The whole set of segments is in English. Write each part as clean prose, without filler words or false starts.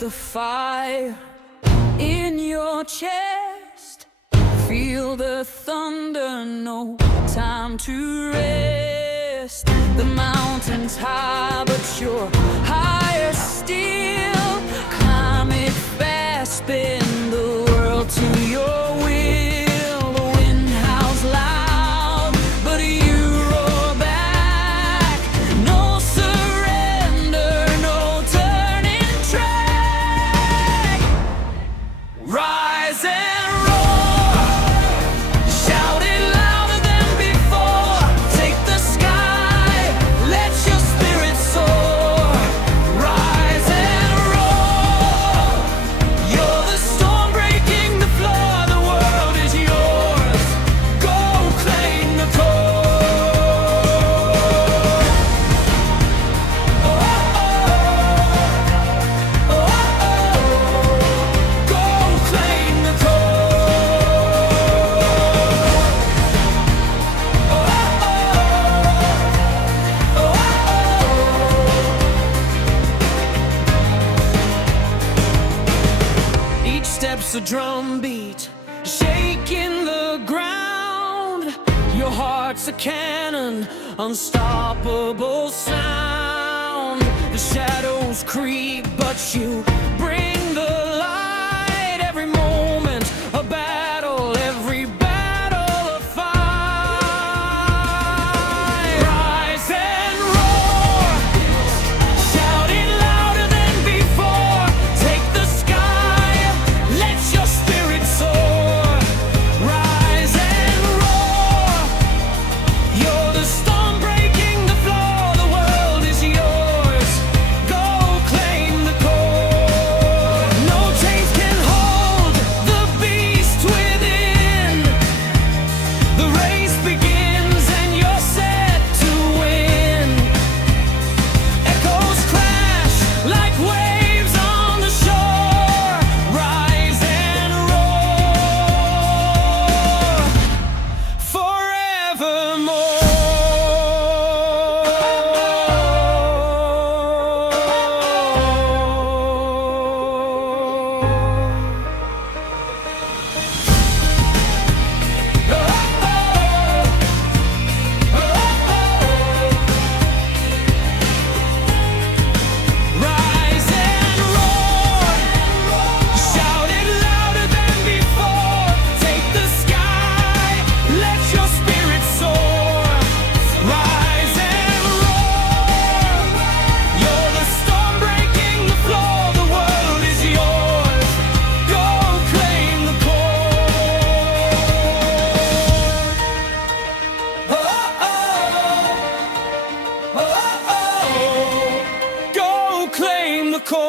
the fire in your chest. Feel the thunder, no time to rest. The mountain's high, but you're higher still. Climb it fast, spin the world to your will. The wind howls loud, but you roar back. No surrender, no turning track. Rise and roar, shout it louder than before. Take the sky, let your spirit soar. Rise and roar, you're the storm breaking the floor. The world is yours, go claim the core. Oh, oh, oh, oh, go claim the core. Each step's a drum beat, shaking the ground. Your heart's a cannon, unstoppable sound. The shadows creep, but you bring the light. Every moment a battle, every battle a fight. Rise and roar, shout it louder than before. Take the sky, let your spirit soar. Rise and roar, you're the storm breaking the floor. The world is yours, go claim the core. No chains can hold the beast within. The race begins and you're set to win. Echoes crash like waves on the shore. Rise and roar Rise and roar, shout it louder than before. Take the sky, let your spirit soar. Rise and roar, you're the storm breaking the floor. The world is yours, go claim the core. Oh, oh, oh, go claim the core.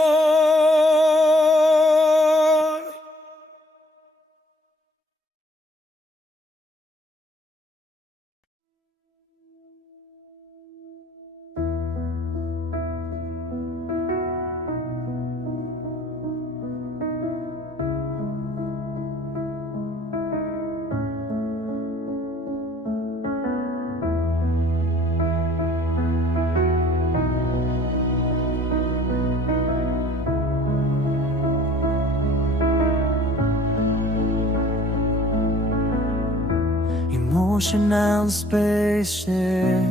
Emotional spaceship,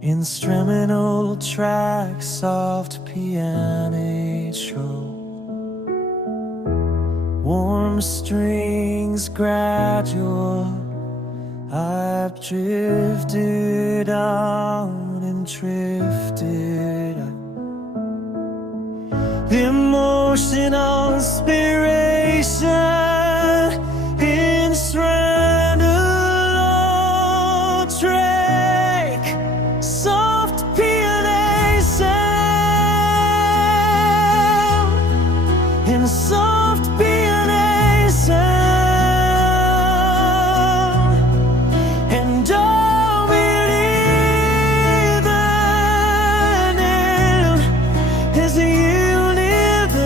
instrumental track, soft piano intro, warm strings gradual. I've drifted on and drifted up. Emotional inspiration, instrumental track, soft piano sound, and soft piano sound, and all believe in is the universe.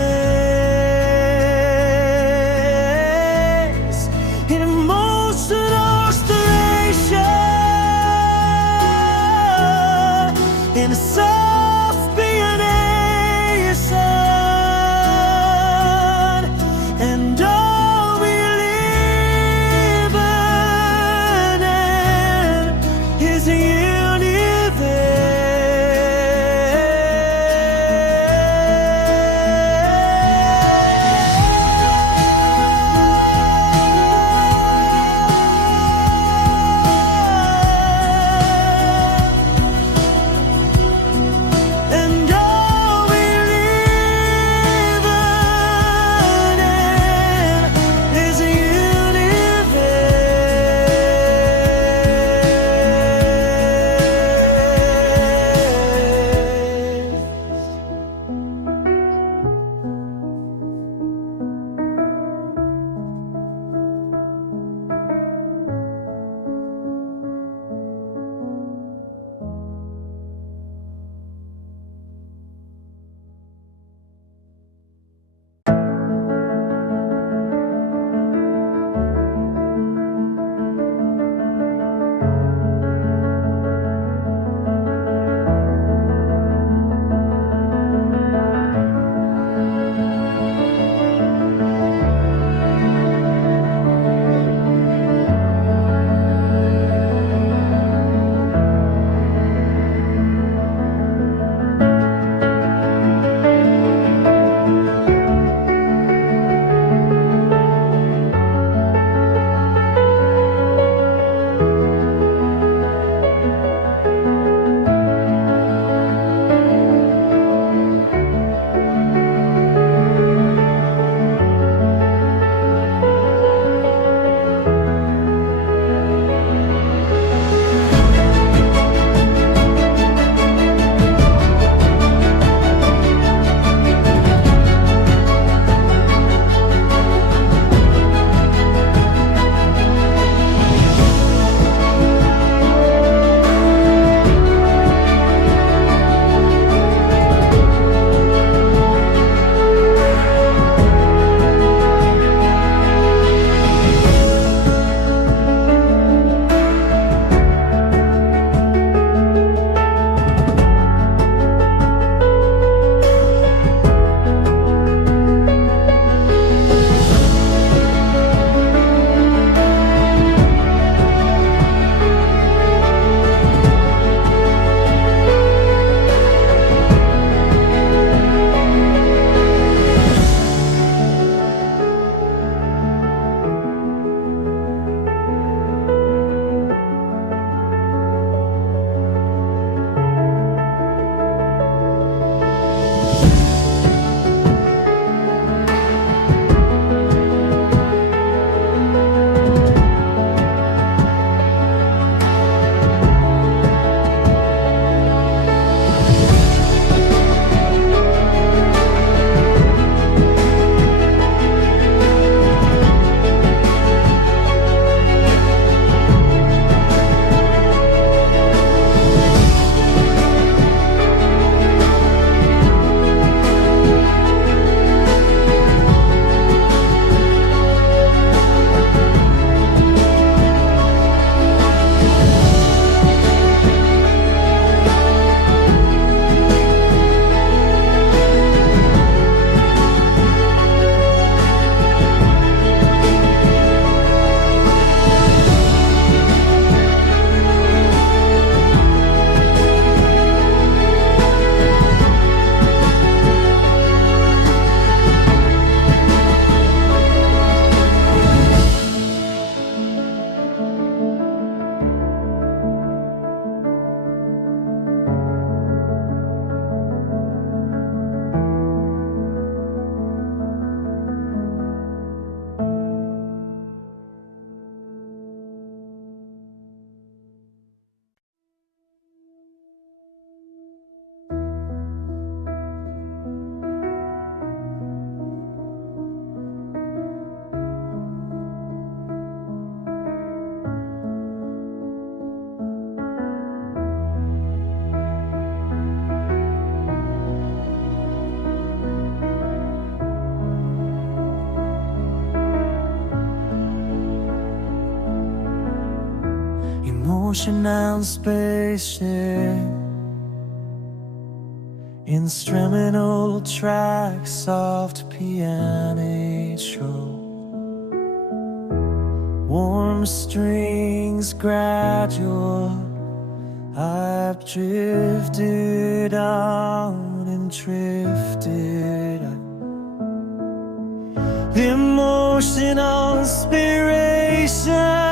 ocean and spaceship, instrumental track, soft piano, warm strings gradual. I've drifted out and drifted out. Emotional inspiration,